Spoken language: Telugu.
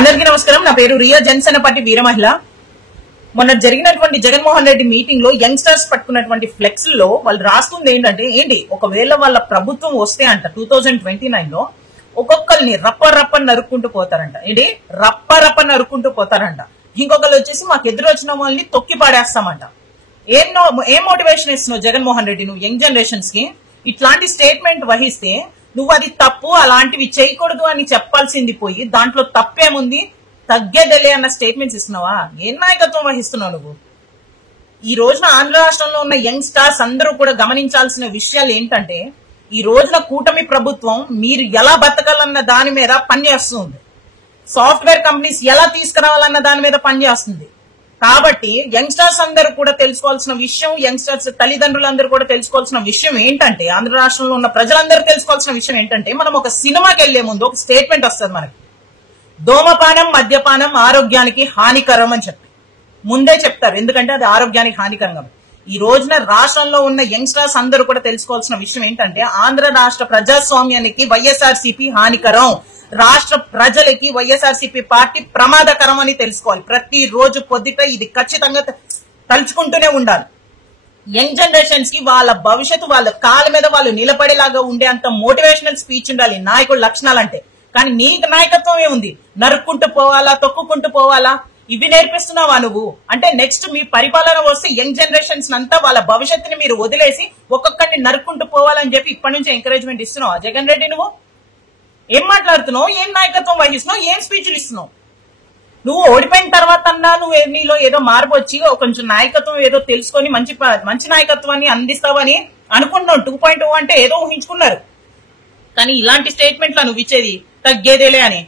అందరికీ నమస్కారం. నా పేరు రియా, జనసేన పార్టీ వీర మహిళ. మొన్న జరిగినటువంటి జగన్మోహన్ రెడ్డి మీటింగ్ లో యంగ్స్టర్స్ పట్టుకున్నటువంటి ఫ్లెక్స్ లో వాళ్ళు రాస్తుంది ఏంటి ఒకవేళ వాళ్ళ ప్రభుత్వం వస్తే అంట 2029 లో ఒక్కొక్కరిని రప్ప నరుక్కుంటూ పోతారంట. రప్ప నరుక్కుంటూ పోతారంట. ఇంకొకరు వచ్చేసి మాకు ఎదురు వచ్చిన వాళ్ళని తొక్కి పాడేస్తామంట. ఏం మోటివేషన్ ఇస్తున్నావు జగన్మోహన్ రెడ్డి నువ్వు యంగ్ జనరేషన్స్ కి? ఇట్లాంటి స్టేట్మెంట్ వహిస్తే నువ్వు అది తప్పు, అలాంటివి చేయకూడదు అని చెప్పాల్సింది పోయి దాంట్లో తప్పేముంది, తగ్గేదలే అన్న స్టేట్మెంట్స్ ఇస్తున్నావా? ఏం నాయకత్వం వహిస్తున్నావు నువ్వు? ఈ రోజున ఆంధ్ర రాష్ట్రంలో ఉన్న యంగ్ స్టార్స్ అందరూ కూడా గమనించాల్సిన విషయాలు ఏంటంటే, ఈ రోజున కూటమి ప్రభుత్వం మీరు ఎలా బతకాలన్న దాని మీద పనిచేస్తుంది, సాఫ్ట్వేర్ కంపెనీస్ ఎలా తీసుకురావాలన్న దాని మీద పనిచేస్తుంది. కాబట్టి యంగ్స్టర్స్ అందరూ కూడా తెలుసుకోవాల్సిన విషయం, యంగ్స్టర్స్ తల్లిదండ్రులందరూ కూడా తెలుసుకోవాల్సిన విషయం ఏంటంటే, ఆంధ్ర రాష్ట్రంలో ఉన్న ప్రజలందరూ తెలుసుకోవాల్సిన విషయం ఏంటంటే, మనం ఒక సినిమాకి వెళ్లే ముందు ఒక స్టేట్మెంట్ వస్తుంది మనకి, ధూమపానం మద్యపానం ఆరోగ్యానికి హానికరం అని చెప్పి ముందే చెప్తారు. ఎందుకంటే అది ఆరోగ్యానికి హానికరం. ఈ రోజున రాష్ట్రంలో ఉన్న యంగ్స్టర్స్ అందరూ కూడా తెలుసుకోవాల్సిన విషయం ఏంటంటే, ఆంధ్ర రాష్ట్ర ప్రజాస్వామ్యానికి వైఎస్ఆర్సీపీ హానికరం, రాష్ట్ర ప్రజలకి వైఎస్ఆర్సీపీ పార్టీ ప్రమాదకరం అని తెలుసుకోవాలి. ప్రతి రోజు పొద్దుట ఇది ఖచ్చితంగా తలుచుకుంటూనే ఉండాలి. యంగ్ జనరేషన్స్ కి వాళ్ళ భవిష్యత్తు వాళ్ళ కాళ్ళ మీద వాళ్ళు నిలబడేలాగా ఉండే అంత మోటివేషనల్ స్పీచ్ ఉండాలి నాయకుడు లక్షణాలంటే. కానీ నీకు నాయకత్వం ఏముంది? నరుక్కుంటూ పోవాలా, తొక్కుకుంటూ పోవాలా, ఇవి నేర్పిస్తున్నావా నువ్వు? అంటే నెక్స్ట్ మీ పరిపాలన వస్తే యంగ్ జనరేషన్స్ అంతా వాళ్ళ భవిష్యత్తుని మీరు వదిలేసి ఒక్కొక్కరిని నరుక్కుంటూ పోవాలని చెప్పి ఇప్పటి నుంచి ఎంకరేజ్మెంట్ ఇస్తున్నావా జగన్ రెడ్డి? నువ్వు ఏం మాట్లాడుతున్నావు? ఏం నాయకత్వం వహిస్తున్నావు? ఏం స్పీచ్లు ఇస్తున్నావు? నువ్వు ఓడిపోయిన తర్వాత అన్నా నువ్వు నీలో ఏదో మార్పు వచ్చి కొంచెం నాయకత్వం ఏదో తెలుసుకొని మంచి నాయకత్వాన్ని అందిస్తావని అనుకుంటున్నావు. 2.0 అంటే ఏదో ఊహించుకున్నారు. కానీ ఇలాంటి స్టేట్మెంట్లు నువ్వు ఇచ్చేది తగ్గేదేలే అని.